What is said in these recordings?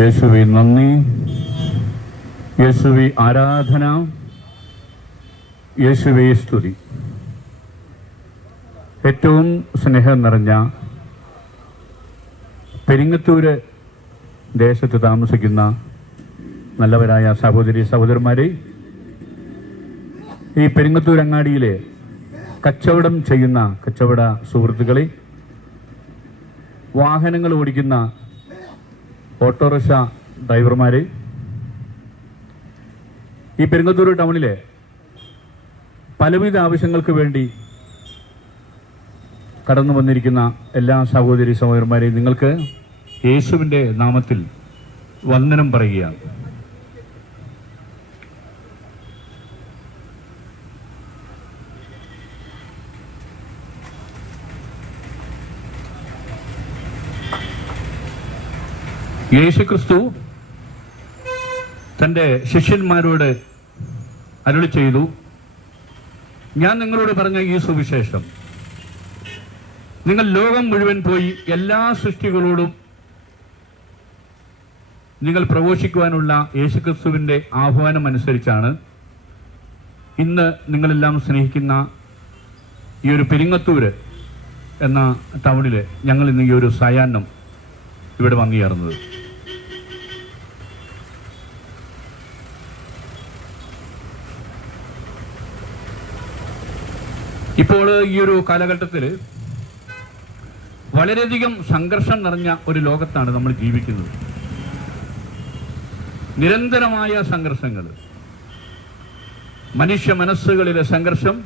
യേശുവി നന്ദി. യേശുവി ആരാധന. യേശുവി സ്തുതി. ഏറ്റവും സ്നേഹം നിറഞ്ഞ പെരിങ്ങത്തൂര് ദേശത്ത് താമസിക്കുന്ന നല്ലവരായ സഹോദരി സഹോദരന്മാരെ ഈ പെരിങ്ങത്തൂരങ്ങാടിയിലെ കച്ചവടം ചെയ്യുന്ന കച്ചവട സുഹൃത്തുക്കളെ വാഹനങ്ങൾ ഓടിക്കുന്ന ഓട്ടോറിക്ഷ ഡ്രൈവർമാരെ. ഈ പെരുങ്ങത്തൂർ ടൗണിലെ പലവിധ ആവശ്യങ്ങൾക്ക് വേണ്ടി കടന്നു വന്നിരിക്കുന്ന എല്ലാ സഹോദരി സഹോദരന്മാരെയും നിങ്ങൾക്ക് യേശുവിന്റെ നാമത്തിൽ വന്ദനം പറയുകയാണ്. യേശുക്രിസ്തു തന്റെ ശിഷ്യന്മാരോട് അരുളി ചെയ്തു ഞാൻ നിങ്ങളോട് പറഞ്ഞ ഈ സുവിശേഷം. നിങ്ങൾ ലോകം മുഴുവൻ പോയി എല്ലാ സൃഷ്ടികളോടും നിങ്ങൾ പ്രഘോഷിക്കുവാനുള്ള യേശുക്രിസ്തുവിന്റെ ആഹ്വാനം അനുസരിച്ചാണ് ഇന്ന് നിങ്ങളെല്ലാം സ്നേഹിക്കുന്ന ഈ ഒരു പെരിങ്ങത്തൂര് എന്ന ടൗണിൽ ഞങ്ങൾ ഇന്ന് ഈ ഒരു സായാഹ്നം ഇവിടെ വന്നു ചേർന്നത്. ഇപ്പോൾ ഈ ഒരു കാലഘട്ടത്തിൽ വളരെയധികം സംഘർഷം നിറഞ്ഞ ഒരു ലോകത്താണ് നമ്മൾ ജീവിക്കുന്നത്. നിരന്തരമായ സംഘർഷങ്ങൾ. മനുഷ്യ മനസ്സുകളിലെ സംഘർഷം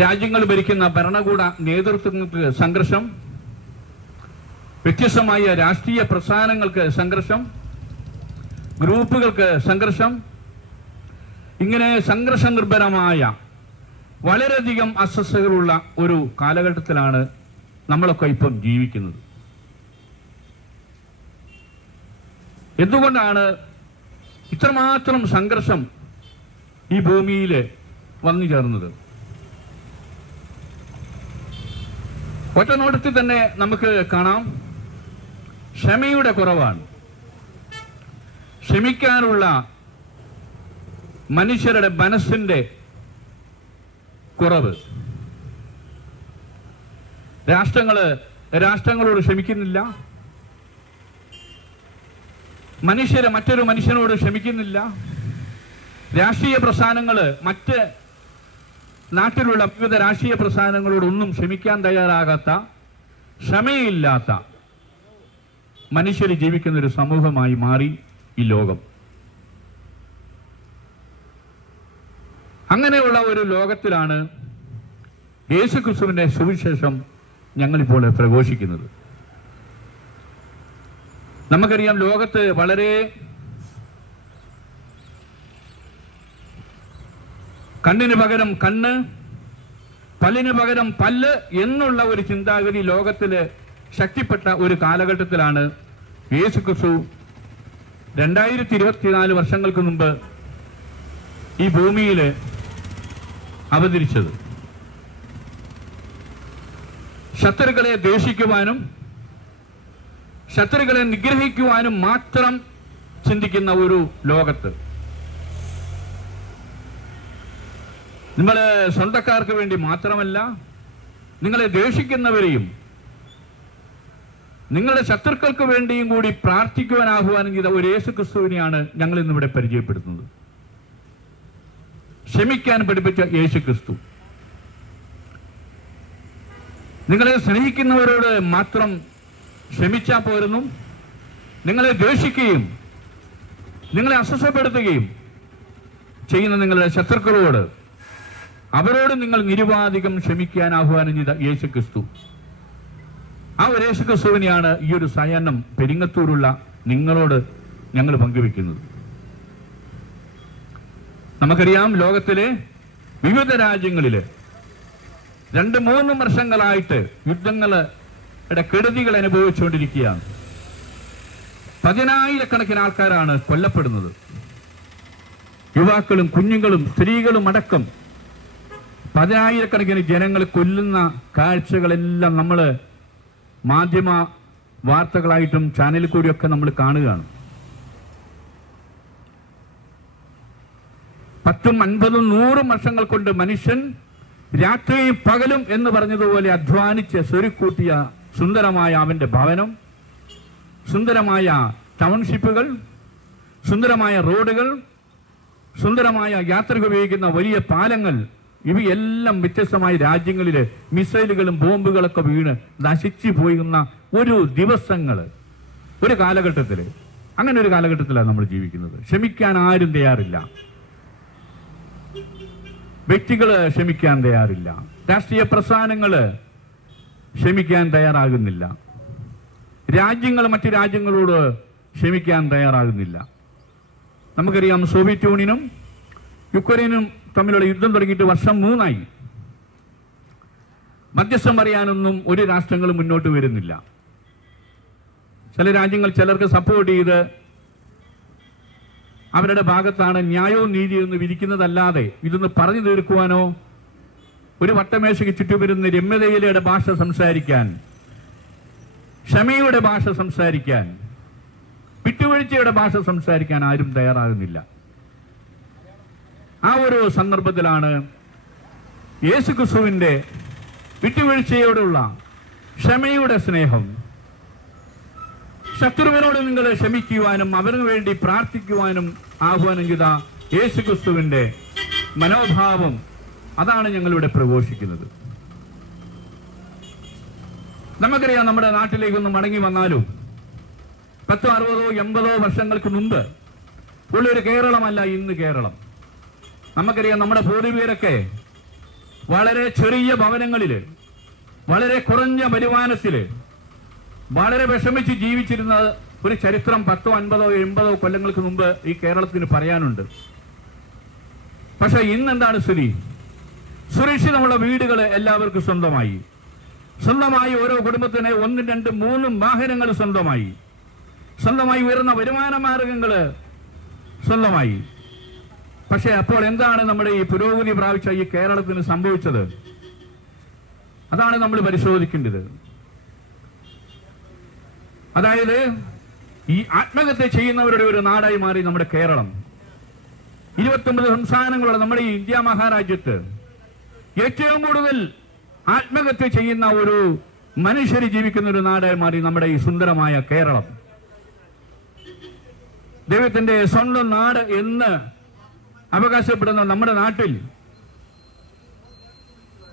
രാജ്യങ്ങൾ ഭരിക്കുന്ന ഭരണകൂട നേതൃത്വങ്ങൾക്ക് സംഘർഷം വ്യത്യസ്തമായ രാഷ്ട്രീയ പ്രസ്ഥാനങ്ങൾക്ക് സംഘർഷം ഗ്രൂപ്പുകൾക്ക് സംഘർഷം ഇങ്ങനെ സംഘർഷ നിർഭരമായ വളരെയധികം അസ്വസ്ഥതകളുള്ള ഒരു കാലഘട്ടത്തിലാണ് നമ്മളൊക്കെ ഇപ്പം ജീവിക്കുന്നത്. എന്തുകൊണ്ടാണ് ഇത്രമാത്രം സംഘർഷം ഈ ഭൂമിയിൽ വന്നു ചേർന്നത്? ഒറ്റ നോട്ടത്തിൽ തന്നെ നമുക്ക് കാണാം. ക്ഷമയുടെ കുറവാണ്. ക്ഷമിക്കാനുള്ള മനുഷ്യരുടെ മനസ്സിന്റെ കുറവ്. രാഷ്ട്രങ്ങൾ രാഷ്ട്രങ്ങളോട് ക്ഷമിക്കുന്നില്ല. മനുഷ്യര് മറ്റൊരു മനുഷ്യനോട് ക്ഷമിക്കുന്നില്ല. രാഷ്ട്രീയ പ്രസ്ഥാനങ്ങൾ മറ്റ് നാട്ടിലുള്ള വിവിധ രാഷ്ട്രീയ പ്രസ്ഥാനങ്ങളോടൊന്നും ക്ഷമിക്കാൻ തയ്യാറാകാത്ത ക്ഷമയില്ലാത്ത മനുഷ്യർ ജീവിക്കുന്ന ഒരു സമൂഹമായി മാറി ഈ ലോകം. അങ്ങനെയുള്ള ഒരു ലോകത്തിലാണ് യേശു ക്രിസ്തുവിന്റെ സുവിശേഷം ഞങ്ങളിപ്പോൾ പ്രഘോഷിക്കുന്നത്. നമുക്കറിയാം ലോകത്ത് വളരെ കണ്ണിന് പകരം കണ്ണ് പല്ലിന് പകരം പല്ല് എന്നുള്ള ഒരു ചിന്താഗതി ലോകത്തിൽ ശക്തിപ്പെട്ട ഒരു കാലഘട്ടത്തിലാണ് യേശു ക്രിസ്തു രണ്ടായിരത്തി ഇരുപത്തിനാല് വർഷങ്ങൾക്ക് മുമ്പ് ഈ ഭൂമിയിൽ അവതരിച്ചത്. ശത്രുക്കളെ ദ്വേഷിക്കുവാനും ശത്രുക്കളെ നിഗ്രഹിക്കുവാനും മാത്രം ചിന്തിക്കുന്ന ഒരു ലോകത്ത്. നിങ്ങളെ സ്വന്തക്കാർക്ക് വേണ്ടി മാത്രമല്ല നിങ്ങളെ ദ്വേഷിക്കുന്നവരെയും നിങ്ങളുടെ ശത്രുക്കൾക്ക് വേണ്ടിയും കൂടി പ്രാർത്ഥിക്കുവാൻ ആഹ്വാനം ചെയ്ത ഒരു യേശു ക്രിസ്തുവിനെയാണ് ഞങ്ങൾ ഇന്നിവിടെ പരിചയപ്പെടുത്തുന്നത്. ക്ഷമിക്കാൻ പഠിപ്പിച്ച യേശു ക്രിസ്തു നിങ്ങളെ സ്നേഹിക്കുന്നവരോട് മാത്രം ക്ഷമിച്ചാൽ പോരുന്നു. നിങ്ങളെ ദ്വേഷിക്കുകയും നിങ്ങളെ അസ്വസ്ഥപ്പെടുത്തുകയും ചെയ്യുന്ന നിങ്ങളുടെ ശത്രുക്കളോട് അവരോട് നിങ്ങൾ നിരുപാധികം ക്ഷമിക്കാൻ ആഹ്വാനം ചെയ്ത യേശു ക്രിസ്തു ആ ഒരു യേശു ക്രിസ്തുവിനെയാണ് ഈ ഒരു സയനം പെരിങ്ങത്തൂരുള്ള നിങ്ങളോട് ഞങ്ങൾ പങ്കുവെക്കുന്നത്. നമുക്കറിയാം ലോകത്തിലെ വിവിധ രാജ്യങ്ങളിൽ രണ്ട് മൂന്ന് വർഷങ്ങളായിട്ട് യുദ്ധങ്ങളുടെ കെടുതികൾ അനുഭവിച്ചുകൊണ്ടിരിക്കുകയാണ്. പതിനായിരക്കണക്കിന് ആൾക്കാരാണ് കൊല്ലപ്പെടുന്നത്. യുവാക്കളും കുഞ്ഞുങ്ങളും സ്ത്രീകളും അടക്കം പതിനായിരക്കണക്കിന് ജനങ്ങൾ കൊല്ലുന്ന കാഴ്ചകളെല്ലാം നമ്മൾ മാധ്യമ വാർത്തകളായിട്ടും ചാനലിൽ കൂടിയൊക്കെ നമ്മൾ കാണുകയാണ്. പത്തും അൻപതും നൂറും വർഷങ്ങൾ കൊണ്ട് മനുഷ്യൻ രാത്രിയും പകലും എന്ന് പറഞ്ഞതുപോലെ അധ്വാനിച്ച് സ്വരുക്കൂട്ടിയ സുന്ദരമായ അവന്റെ ഭവനം സുന്ദരമായ ടൗൺഷിപ്പുകൾ സുന്ദരമായ റോഡുകൾ സുന്ദരമായ യാത്രയ്ക്ക് ഉപയോഗിക്കുന്ന വലിയ പാലങ്ങൾ ഇവയെല്ലാം വ്യത്യസ്തമായ രാജ്യങ്ങളിൽ മിസൈലുകളും ബോംബുകളൊക്കെ വീണ് നശിച്ചു പോയിരുന്ന ഒരു ദിവസങ്ങൾ ഒരു കാലഘട്ടത്തിൽ അങ്ങനെ ഒരു കാലഘട്ടത്തിലാണ് നമ്മൾ ജീവിക്കുന്നത്. ക്ഷമിക്കാൻ ആരും തയ്യാറില്ല. വ്യക്തികൾ ക്ഷമിക്കാൻ തയ്യാറില്ല. രാഷ്ട്രീയ പ്രസ്ഥാനങ്ങൾ ക്ഷമിക്കാൻ തയ്യാറാകുന്നില്ല. രാജ്യങ്ങൾ മറ്റ് രാജ്യങ്ങളോട് ക്ഷമിക്കാൻ തയ്യാറാകുന്നില്ല. നമുക്കറിയാം സോവിയറ്റ് യൂണിയനും യുക്രൈനും തമ്മിലുള്ള യുദ്ധം തുടങ്ങിയിട്ട് വർഷം മൂന്നായി. മധ്യസ്ഥം പറയാനൊന്നും ഒരു രാഷ്ട്രങ്ങളും മുന്നോട്ട് വരുന്നില്ല. ചില രാജ്യങ്ങൾ ചിലർക്ക് സപ്പോർട്ട് ചെയ്ത് അവരുടെ ഭാഗത്താണ് ന്യായവും നീതിയും എന്ന് വിധിക്കുന്നതല്ലാതെ ഇതൊന്ന് പറഞ്ഞു തീർക്കുവാനോ? ഒരു വട്ടമേശയ്ക്ക് ചുറ്റുവരുന്ന രമ്യതയിലയുടെ ഭാഷ സംസാരിക്കാൻ ക്ഷമയുടെ ഭാഷ സംസാരിക്കാൻ വിട്ടുവീഴ്ചയുടെ ഭാഷ സംസാരിക്കാൻ ആരും തയ്യാറാകുന്നില്ല. ആ ഒരു സന്ദർഭത്തിലാണ് യേശുക്രിസ്തുവിന്റെ വിട്ടുവീഴ്ചയോടുള്ള ക്ഷമയുടെ സ്നേഹം ശത്രുവിനോട് നിങ്ങൾ ക്ഷമിക്കുവാനും അവർക്ക് വേണ്ടി പ്രാർത്ഥിക്കുവാനും ആഹ്വാനം ചെയ്ത യേശുക്രിസ്തുവിന്റെ മനോഭാവം അതാണ് ഞങ്ങളിവിടെ പ്രഘോഷിക്കുന്നത്. നമുക്കറിയാം നമ്മുടെ നാട്ടിലേക്കൊന്ന് മടങ്ങി വന്നാലും പത്തോ അറുപതോ എൺപതോ വർഷങ്ങൾക്ക് മുമ്പ് ഉള്ളൊരു കേരളമല്ല ഇന്ന് കേരളം. നമുക്കറിയാം നമ്മുടെ പൂർവികരൊക്കെ വളരെ ചെറിയ ഭവനങ്ങളിൽ വളരെ കുറഞ്ഞ വരുമാനത്തിൽ വളരെ വിഷമിച്ച് ജീവിച്ചിരുന്നത് ഒരു ചരിത്രം പത്തോ അൻപതോ എൺപതോ കൊല്ലങ്ങൾക്ക് മുമ്പ് ഈ കേരളത്തിന് പറയാനുണ്ട്. പക്ഷെ ഇന്ന് എന്താണ് സ്ഥിതി സുരക്ഷിതമുള്ള വീടുകൾ എല്ലാവർക്കും സ്വന്തമായി. സ്വന്തമായി ഓരോ കുടുംബത്തിന് ഒന്നും രണ്ടും മൂന്നും വാഹനങ്ങൾ സ്വന്തമായി. സ്വന്തമായി ഉയർന്ന വരുമാന മാർഗങ്ങൾ സ്വന്തമായി. പക്ഷെ അപ്പോൾ എന്താണ് നമ്മുടെ ഈ പുരോഗതി പ്രാപിച്ച ഈ കേരളത്തിന് സംഭവിച്ചത്? അതാണ് നമ്മൾ പരിശോധിക്കേണ്ടത്. അതായത് ഈ ആത്മഹത്യ ചെയ്യുന്നവരുടെ ഒരു നാടായി മാറി നമ്മുടെ കേരളം. ഇരുപത്തൊമ്പത് സംസ്ഥാനങ്ങളുള്ള നമ്മുടെ ഈ ഇന്ത്യ മഹാരാജ്യത്ത്. ഏറ്റവും കൂടുതൽ ആത്മഹത്യ ചെയ്യുന്ന ഒരു മനുഷ്യർ ജീവിക്കുന്ന ഒരു നാടായി മാറി നമ്മുടെ ഈ സുന്ദരമായ കേരളം. ദൈവത്തിന്റെ സ്വന്തം നാട് എന്ന് അവകാശപ്പെടുന്ന നമ്മുടെ നാട്ടിൽ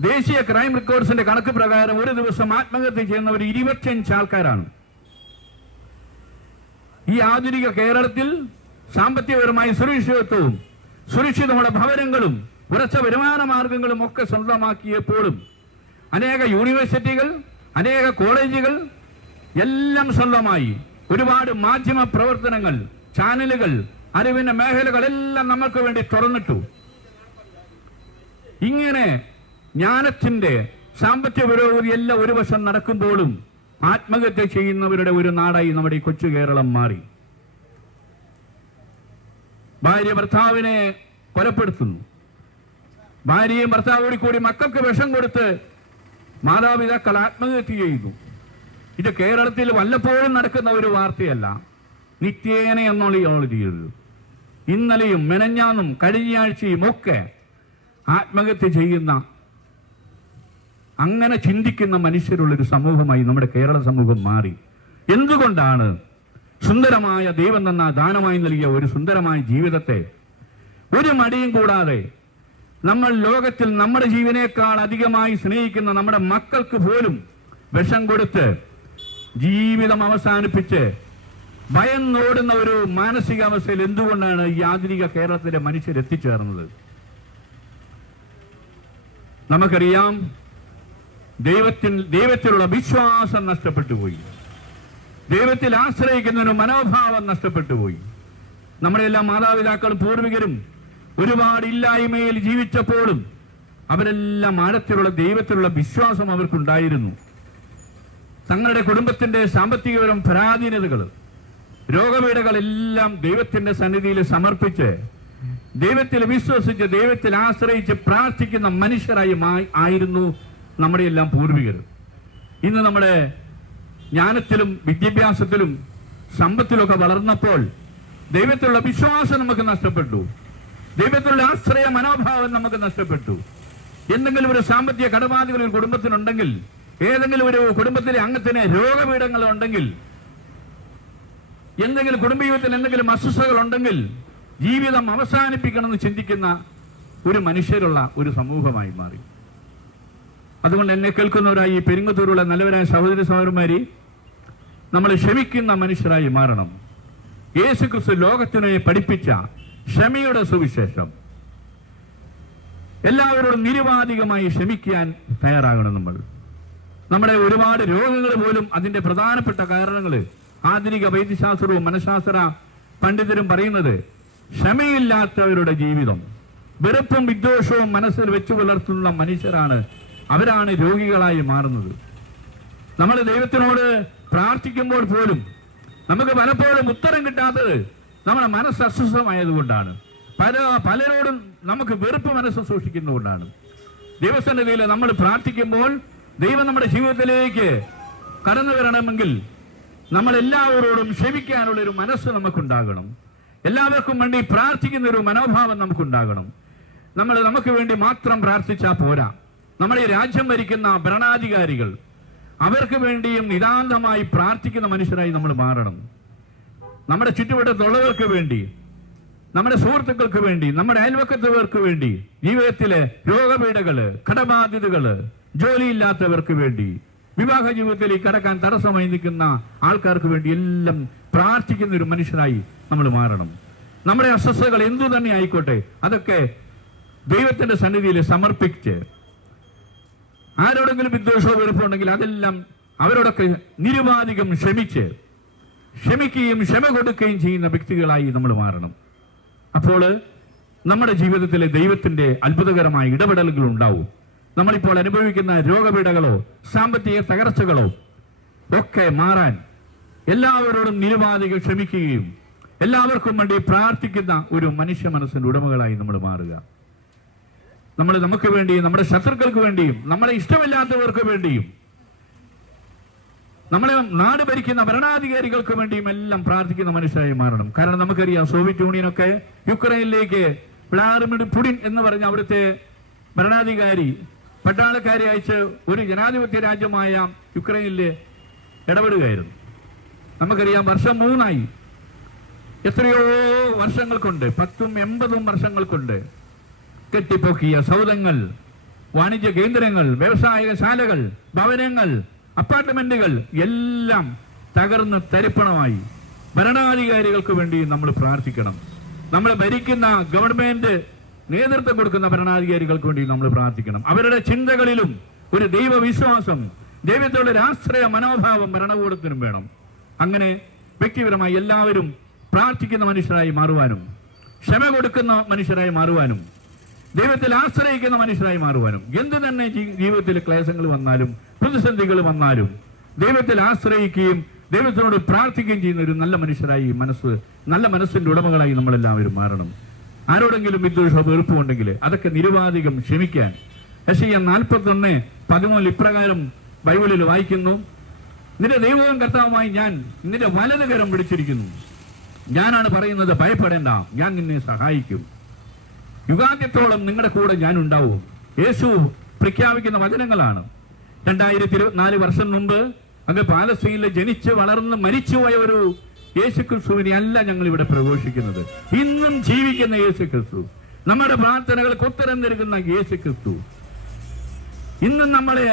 ദേശീയ ക്രൈം റെക്കോർഡ്സിന്റെ കണക്ക് പ്രകാരം ഒരു ദിവസം ആത്മഹത്യ ചെയ്യുന്നവർ ഇരുപത്തിയഞ്ച് ആൾക്കാരാണ്. ഈ ആധുനിക കേരളത്തിൽ സാമ്പത്തികപരമായി സുരക്ഷിതത്വവും സുരക്ഷിതമുള്ള ഭവനങ്ങളും ഉറച്ച വരുമാന മാർഗങ്ങളും ഒക്കെ സ്വന്തമാക്കിയപ്പോഴും അനേക യൂണിവേഴ്സിറ്റികൾ അനേക കോളേജുകൾ എല്ലാം സ്വന്തമായി. ഒരുപാട് മാധ്യമ പ്രവർത്തനങ്ങൾ ചാനലുകൾ അറിവിന്റെ മേഖലകളെല്ലാം നമുക്ക് വേണ്ടി തുറന്നിട്ടു. ഇങ്ങനെ ജ്ഞാനത്തിന്റെ സാമ്പത്തിക പുരോഗതി എല്ലാം ഒരു വശം നടക്കുമ്പോഴും ആത്മഹത്യ ചെയ്യുന്നവരുടെ ഒരു നാടായി നമ്മുടെ ഈ കൊച്ചു കേരളം മാറി. ഭാര്യ ഭർത്താവിനെ കൊലപ്പെടുത്തുന്നു. ഭാര്യയും ഭർത്താവോടി കൂടി മക്കൾക്ക് വിഷം കൊടുത്ത് മാതാപിതാക്കൾ ആത്മഹത്യ ചെയ്തു. ഇത് കേരളത്തിൽ വല്ലപ്പോഴും നടക്കുന്ന ഒരു വാർത്തയല്ല. നിത്യേന എന്നുള്ള ചെയ്തത് ഇന്നലെയും മെനഞ്ഞാന്നും കഴിഞ്ഞയാഴ്ചയും ഒക്കെ ആത്മഹത്യ ചെയ്യുന്ന അങ്ങനെ ചിന്തിക്കുന്ന മനുഷ്യരുള്ളൊരു സമൂഹമായി നമ്മുടെ കേരള സമൂഹം മാറി. എന്തുകൊണ്ടാണ് സുന്ദരമായ ദൈവം തന്ന ദാനമായി നൽകിയ ഒരു സുന്ദരമായ ജീവിതത്തെ ഒരു മടിയും കൂടാതെ നമ്മൾ ലോകത്തിൽ നമ്മുടെ ജീവനേക്കാൾ അധികമായി സ്നേഹിക്കുന്ന നമ്മുടെ മക്കൾക്ക് പോലും വിഷം കൊടുത്ത് ജീവിതം അവസാനിപ്പിച്ച് ഭയന്നോടുന്ന ഒരു മാനസികാവസ്ഥയിൽ എന്തുകൊണ്ടാണ് ഈ ആധുനിക കേരളത്തിലെ മനുഷ്യർ എത്തിച്ചേർന്നത്? നമുക്കറിയാം ദൈവത്തിൽ ദൈവത്തിലുള്ള വിശ്വാസം നഷ്ടപ്പെട്ടു പോയി. ദൈവത്തിൽ ഒരു മനോഭാവം നഷ്ടപ്പെട്ടു പോയി. നമ്മുടെ എല്ലാ മാതാപിതാക്കളും പൂർവികരും ഒരുപാട് ഇല്ലായ്മയിൽ ജീവിച്ചപ്പോഴും അവരെല്ലാം ആഴത്തിലുള്ള ദൈവത്തിലുള്ള വിശ്വാസം അവർക്കുണ്ടായിരുന്നു. തങ്ങളുടെ കുടുംബത്തിന്റെ സാമ്പത്തികപരം പരാധീനതകൾ രോഗപീഠകളെല്ലാം ദൈവത്തിന്റെ സന്നിധിയിൽ സമർപ്പിച്ച് ദൈവത്തിൽ വിശ്വസിച്ച് ദൈവത്തിൽ ആശ്രയിച്ച് പ്രാർത്ഥിക്കുന്ന മനുഷ്യരായി ആയിരുന്നു നമ്മുടെ എല്ലാം പൂർവികർ ഇന്ന് നമ്മുടെ ജ്ഞാനത്തിലും വിദ്യാഭ്യാസത്തിലും സമ്പത്തിലൊക്കെ വളർന്നപ്പോൾ ദൈവത്തിലുള്ള വിശ്വാസം നമുക്ക് നഷ്ടപ്പെട്ടു. ദൈവത്തിലുള്ള ആശ്രയ മനോഭാവം നമുക്ക് നഷ്ടപ്പെട്ടു. എന്തെങ്കിലും ഒരു സാമ്പത്തിക കടബാധകൾ ഒരു കുടുംബത്തിനുണ്ടെങ്കിൽ ഏതെങ്കിലും ഒരു കുടുംബത്തിലെ അംഗത്തിന് രോഗപീഠങ്ങൾ ഉണ്ടെങ്കിൽ എന്തെങ്കിലും കുടുംബജീവിതത്തിൽ എന്തെങ്കിലും അസ്വസ്ഥകൾ ഉണ്ടെങ്കിൽ ജീവിതം അവസാനിപ്പിക്കണമെന്ന് ചിന്തിക്കുന്ന ഒരു മനുഷ്യരുള്ള ഒരു സമൂഹമായി മാറി. അതുകൊണ്ട് എന്നെ കേൾക്കുന്നവരായി ഈ പെരുങ്ങത്തൂരുള്ള നല്ലവരായ സഹോദരി സഹോദരന്മാരി നമ്മൾ ക്ഷമിക്കുന്ന മനുഷ്യരായി മാറണം. യേശു ക്രിസ്തു ലോകത്തിനെ പഠിപ്പിച്ച ക്ഷമയുടെ സുവിശേഷം. എല്ലാവരോടും നിരുപാധികമായി ക്ഷമിക്കാൻ തയ്യാറാകണം നമ്മൾ. നമ്മുടെ ഒരുപാട് രോഗങ്ങൾ പോലും അതിന്റെ പ്രധാനപ്പെട്ട കാരണങ്ങൾ ആധുനിക വൈദ്യശാസ്ത്രവും മനഃശാസ്ത്ര പണ്ഡിതരും പറയുന്നത് ക്ഷമയില്ലാത്തവരുടെ ജീവിതം. വെറുപ്പും വിദ്വേഷവും മനസ്സിൽ വെച്ചു പുലർത്തുന്ന മനുഷ്യരാണ് അവരാണ് രോഗികളായി മാറുന്നത്. നമ്മൾ ദൈവത്തിനോട് പ്രാർത്ഥിക്കുമ്പോൾ പോലും നമുക്ക് പലപ്പോഴും ഉത്തരം കിട്ടാത്തത് നമ്മുടെ മനസ്സ് അസ്വസ്ഥമായതുകൊണ്ടാണ്. പല പലരോടും നമുക്ക് വെറുപ്പ് മനസ്സ് സൂക്ഷിക്കുന്നതുകൊണ്ടാണ്. ദൈവസന്നിധിയിൽ നമ്മൾ പ്രാർത്ഥിക്കുമ്പോൾ ദൈവം നമ്മുടെ ജീവിതത്തിലേക്ക് കടന്നു വരണമെങ്കിൽ നമ്മൾ എല്ലാവരോടും ക്ഷമിക്കാനുള്ള ഒരു മനസ്സ് നമുക്കുണ്ടാകണം. എല്ലാവർക്കും വേണ്ടി പ്രാർത്ഥിക്കുന്ന ഒരു മനോഭാവം നമുക്കുണ്ടാകണം. നമ്മൾ നമുക്ക് വേണ്ടി മാത്രം പ്രാർത്ഥിച്ചാൽ പോരാ. നമ്മുടെ ഈ രാജ്യം ഭരിക്കുന്ന ഭരണാധികാരികൾ അവർക്ക് വേണ്ടിയും നിതാന്തമായി പ്രാർത്ഥിക്കുന്ന മനുഷ്യരായി നമ്മൾ മാറണം. നമ്മുടെ ചുറ്റുവട്ടത്തുള്ളവർക്ക് വേണ്ടി നമ്മുടെ സുഹൃത്തുക്കൾക്ക് വേണ്ടി നമ്മുടെ അയൽവക്കത്തവർക്ക് വേണ്ടി ജീവിതത്തിലെ രോഗപീഠകൾ കടബാധിതകൾ ജോലിയില്ലാത്തവർക്ക് വേണ്ടി വിവാഹ ജീവിതത്തിലേക്ക് കടക്കാൻ തടസ്സമായി നിൽക്കുന്ന ആൾക്കാർക്ക് വേണ്ടി എല്ലാം പ്രാർത്ഥിക്കുന്ന ഒരു മനുഷ്യരായി നമ്മൾ മാറണം. നമ്മുടെ അസ്വസ്ഥകൾ എന്തു തന്നെ ആയിക്കോട്ടെ അതൊക്കെ ദൈവത്തിന്റെ സന്നിധിയിൽ സമർപ്പിച്ച് ആരോടെങ്കിലും വിദ്വേഷവും വെറുപ്പുണ്ടെങ്കിൽ അതെല്ലാം അവരോടൊക്കെ നിരുപാധികം ക്ഷമിച്ച് ക്ഷമിക്കുകയും ക്ഷമ കൊടുക്കുകയും ചെയ്യുന്ന വ്യക്തികളായി നമ്മൾ മാറണം. അപ്പോൾ നമ്മുടെ ജീവിതത്തിലെ ദൈവത്തിന്റെ അത്ഭുതകരമായ ഇടപെടലുകൾ ഉണ്ടാവും. നമ്മളിപ്പോൾ അനുഭവിക്കുന്ന രോഗപീഠകളോ സാമ്പത്തിക തകർച്ചകളോ ഒക്കെ മാറാൻ എല്ലാവരോടും നിരുപാധികം ക്ഷമിക്കുകയും എല്ലാവർക്കും വേണ്ടി പ്രാർത്ഥിക്കുന്ന ഒരു മനുഷ്യ മനസ്സിന്റെ ഉടമകളായി നമ്മൾ മാറുക. നമ്മൾ നമുക്ക് വേണ്ടിയും നമ്മുടെ ശത്രുക്കൾക്ക് വേണ്ടിയും നമ്മളെ ഇഷ്ടമില്ലാത്തവർക്ക് വേണ്ടിയും നമ്മളെ നാട് ഭരിക്കുന്ന ഭരണാധികാരികൾക്ക് വേണ്ടിയും എല്ലാം പ്രാർത്ഥിക്കുന്ന മനുഷ്യരായി മാറണം. കാരണം നമുക്കറിയാം സോവിയറ്റ് യൂണിയനൊക്കെ യുക്രൈനിലേക്ക് വ്ളാഡിമിർ പുടിൻ എന്ന് പറഞ്ഞ അവിടുത്തെ ഭരണാധികാരി പട്ടാളക്കാരെ അയച്ച് ഒരു ജനാധിപത്യ രാജ്യമായ യുക്രൈനിൽ ഇടപെടുകയായിരുന്നു. നമുക്കറിയാം വർഷം മൂന്നായി. എത്രയോ വർഷങ്ങൾ കൊണ്ട് പത്തും എൺപതും വർഷങ്ങൾ കൊണ്ട് കെട്ടിപ്പൊക്കിയ സൗദങ്ങൾ വാണിജ്യ കേന്ദ്രങ്ങൾ വ്യവസായശാലകൾ ഭവനങ്ങൾ അപ്പാർട്ട്മെന്റുകൾ എല്ലാം തകർന്ന് തരിപ്പണമായി. ഭരണാധികാരികൾക്ക് വേണ്ടി നമ്മൾ പ്രാർത്ഥിക്കണം. നമ്മൾ ഭരിക്കുന്ന ഗവൺമെന്റ് നേതൃത്വം കൊടുക്കുന്ന ഭരണാധികാരികൾക്ക് വേണ്ടി നമ്മൾ പ്രാർത്ഥിക്കണം. അവരുടെ ചിന്തകളിലും ഒരു ദൈവവിശ്വാസം ദൈവത്തോടെ രാഷ്ട്രീയ മനോഭാവം ഭരണകൂടത്തിനും വേണം. അങ്ങനെ വ്യക്തിപരമായി എല്ലാവരും പ്രാർത്ഥിക്കുന്ന മനുഷ്യരായി മാറുവാനും ക്ഷമ കൊടുക്കുന്ന മനുഷ്യരായി മാറുവാനും ദൈവത്തിൽ ആശ്രയിക്കുന്ന മനുഷ്യരായി മാറുവാനും എന്ത് തന്നെ ജീവിതത്തിൽ ക്ലേശങ്ങൾ വന്നാലും പ്രതിസന്ധികൾ വന്നാലും ദൈവത്തിൽ ആശ്രയിക്കുകയും ദൈവത്തിനോട് പ്രാർത്ഥിക്കുകയും ചെയ്യുന്ന ഒരു നല്ല മനുഷ്യരായി മനസ്സ് നല്ല മനസ്സിന്റെ ഉടമകളായി നമ്മളെല്ലാവരും മാറണം. ആരോടെങ്കിലും വിദ്വേഷമോ വെറുപ്പുണ്ടെങ്കിൽ അതൊക്കെ നിരുപാധികം ക്ഷമിക്കാൻ. യശയ്യ നാൽപ്പത്തി ഒന്ന് പതിമൂന്നിൽ ഇപ്രകാരം ബൈബിളിൽ വായിക്കുന്നു നിന്റെ ദൈവവും കർത്താവുമായി ഞാൻ നിന്റെ വലത് കരം പിടിച്ചിരിക്കുന്നു. ഞാനാണ് പറയുന്നത് ഭയപ്പെടേണ്ട. ഞാൻ നിന്നെ സഹായിക്കും. യുഗാന്ത്യത്തോളം നിങ്ങളുടെ കൂടെ ഞാൻ ഉണ്ടാവും യേശു പ്രഖ്യാപിക്കുന്ന വചനങ്ങളാണ്. രണ്ടായിരത്തി ഇരുപത്തിനാല് വർഷം മുമ്പ് അങ്ങ് പാലസ്തീനിൽ ജനിച്ച് വളർന്ന് മരിച്ചുപോയ ഒരു യേശു ക്രിസ്തുവിനെ അല്ല ഞങ്ങൾ ഇവിടെ പ്രഘോഷിക്കുന്നത്. ഇന്നും ജീവിക്കുന്ന യേശു ക്രിസ്തു നമ്മുടെ പ്രാർത്ഥനകൾക്ക് ഉത്തരം നൽകുന്ന യേശു ക്രിസ്തു ഇന്നും നമ്മളെ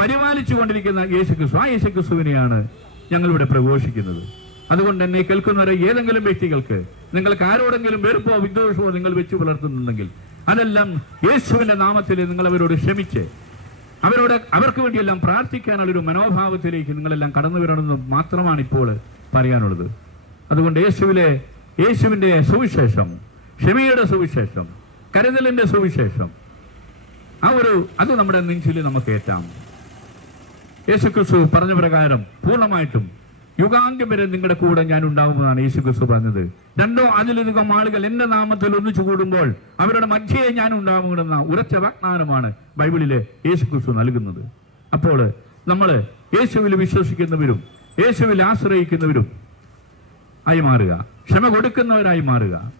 പരിപാലിച്ചു കൊണ്ടിരിക്കുന്ന യേശു ക്രിസ്തു ആ യേശു ക്രിസ്തുവിനെയാണ് ഞങ്ങളിവിടെ പ്രഘോഷിക്കുന്നത്. അതുകൊണ്ട് എന്നെ കേൾക്കുന്നവരെ ഏതെങ്കിലും വ്യക്തികൾക്ക് നിങ്ങൾക്ക് ആരോടെങ്കിലും വെറുപ്പോ വിദ്വേഷമോ നിങ്ങൾ വെച്ച് പുലർത്തുന്നുണ്ടെങ്കിൽ അതെല്ലാം യേശുവിന്റെ നാമത്തിൽ നിങ്ങൾ അവരോട് ക്ഷമിച്ച് അവരോട് അവർക്ക് വേണ്ടിയെല്ലാം പ്രാർത്ഥിക്കാനുള്ള ഒരു മനോഭാവത്തിലേക്ക് നിങ്ങളെല്ലാം കടന്നു വരണമെന്ന് മാത്രമാണ് ഇപ്പോൾ പറയാനുള്ളത്. അതുകൊണ്ട് യേശുവിലെ യേശുവിന്റെ സുവിശേഷം ക്ഷമയുടെ സുവിശേഷം കരുതലിന്റെ സുവിശേഷം ആ ഒരു അത് നമ്മുടെ നെഞ്ചിൽ നമുക്ക് ഏറ്റാം. യേശുക്രിസ്തു പറഞ്ഞ പ്രകാരം പൂർണമായിട്ടും യുഗാന്ത്യം വരെ നിങ്ങളുടെ കൂടെ ഞാൻ ഉണ്ടാവുമെന്നാണ് യേശുക്രിസ്തു പറഞ്ഞത്. രണ്ടോ അതിലധികം ആളുകൾ എന്റെ നാമത്തിൽ ഒന്നിച്ചു കൂടുമ്പോൾ അവരുടെ മധ്യയെ ഞാൻ ഉണ്ടാവുമെന്ന ഉറച്ച വാഗ്ദാനമാണ് ബൈബിളിലെ യേശു ക്രിസ്തു നൽകുന്നത്. അപ്പോൾ നമ്മൾ യേശുവിൽ വിശ്വസിക്കുന്നവരും യേശുവിൽ ആശ്രയിക്കുന്നവരും ആയി മാറുക. ക്ഷമ കൊടുക്കുന്നവരായി മാറുക.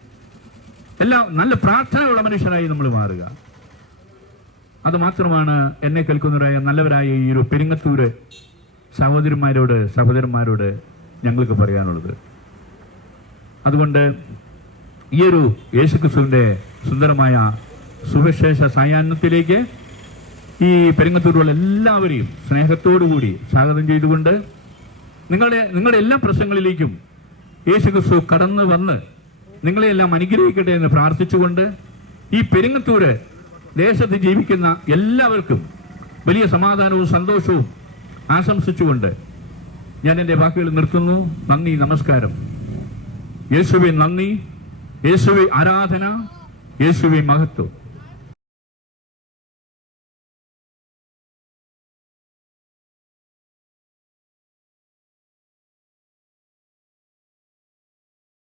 എല്ലാം നല്ല പ്രാർത്ഥനയുള്ള മനുഷ്യരായി നമ്മൾ മാറുക. അത് മാത്രമാണ് എന്നെ കേൾക്കുന്നവരായ നല്ലവരായ ഈ ഒരു പെരിങ്ങത്തൂര് സഹോദരന്മാരോട് സഹോദരന്മാരോട് ഞങ്ങൾക്ക് പറയാനുള്ളത്. അതുകൊണ്ട് ഈ ഒരു യേശുക്രിസ്തുവിന്റെ സുന്ദരമായ സുവിശേഷ സായാഹ്നത്തിലേക്ക് ഈ പെരിങ്ങത്തൂരുള്ള എല്ലാവരെയും സ്നേഹത്തോടുകൂടി സ്വാഗതം ചെയ്തുകൊണ്ട് നിങ്ങളുടെ നിങ്ങളുടെ എല്ലാ പ്രശ്നങ്ങളിലേക്കും യേശുക്രിസ്തു കടന്നു വന്ന് നിങ്ങളെയെല്ലാം അനുഗ്രഹിക്കട്ടെ എന്ന് പ്രാർത്ഥിച്ചുകൊണ്ട് ഈ പെരിങ്ങത്തൂര് ദേശത്ത് ജീവിക്കുന്ന എല്ലാവർക്കും വലിയ സമാധാനവും സന്തോഷവും ആശംസിച്ചുകൊണ്ട് ഞാൻ എന്റെ വാക്കുകൾ നിർത്തുന്നു. നന്ദി നമസ്കാരം. യേശുവെ നന്ദി യേശുവെ ആരാധന യേശുവെ മഹത്വം.